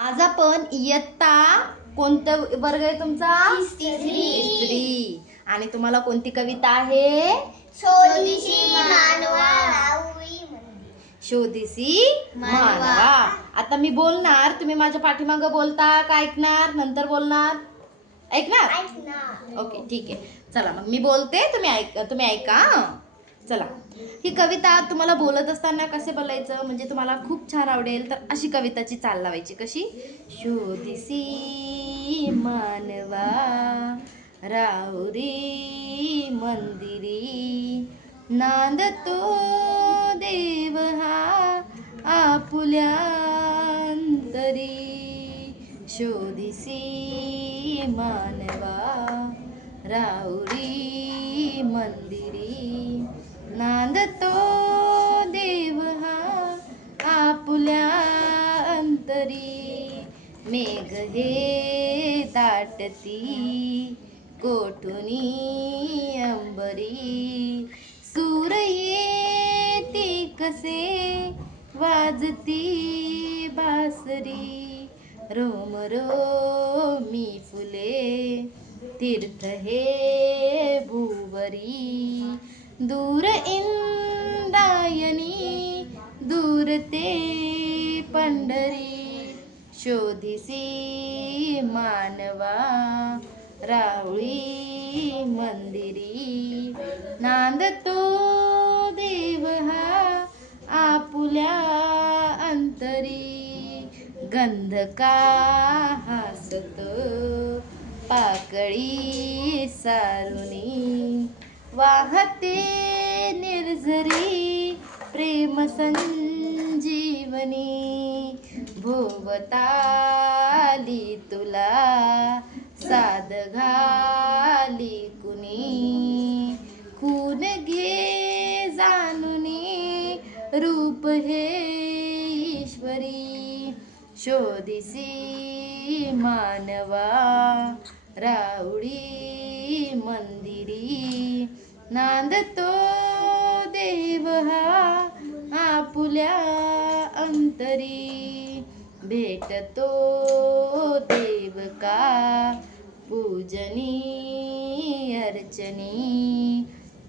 आज आपण इयत्ता कोणतं वर्ग आहे तुमचा? तिसरी. आणि तुम्हाला कोणती कविता आहे? शोधिसी मानवा राहुई मंदिर. शोधिसी मानवा. मानवा. आता मी बोलणार, तुम्ही माझ्या पाठीमागे बोलता का ऐकणार? नंतर बोलणार? ऐकणार? ओके, ठीक आहे. चला मग मी बोलते, तुम्ही ऐका. चला, ही कविता तुम्हाला बोलत असताना कसे बोलायचं म्हणजे तुम्हाला खूप छान आवडेल, तर अशी कविताची चाल लावायची. कशी? शोधिसी मानवा राहुरी मंदिरी, नांदतो देव हा आपुल्या अंतरी. शोधिसी मानवा राहुरी मंदिरी, नांदतो देव हा आपुल्या अंतरी. मेघ हे दाटती कोठुनी अंबरी, सूर येती कसे वाजती बासरी. रोम रोमी फुले तीर्थ हे भुवरी, दूर इंद्रायणी दूर ते पंढरी. शोधिसी मानवा राहुरी मंदिरी, नांदतो देव हा आपुल्या अंतरी. गंध का हासत पाकळी सारुनी, वाहते निर्झरी प्रेम संजीवनी. भोवताली तुला साद घाली कुणी, खून घे जानुनी रूप हे ईश्वरी. शोधिसी मानवा राहुरी मंदिरी, नांदतो देव हा आपुल्या अंतरी. भेटतो देव का पूजनी अर्चनी,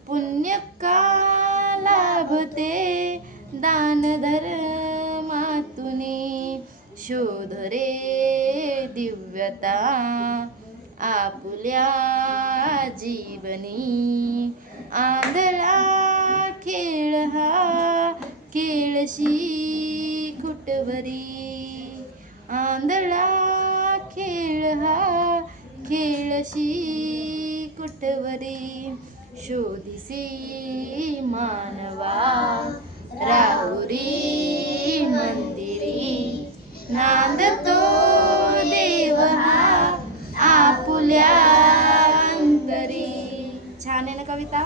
पुण्य का लाभते दान धर्मातुनी. शोध रे दिव्यता आपुल्या जीवनी, आंधळा खेळ हा खेळशी कुटवरी. आंधळा खेळ हा खेळशी कुटवरी. शोधिसी मानवा राहुरी मंदिरी, नांदतो देव हा आपुल्या अंतरी. छान आहे ना कविता?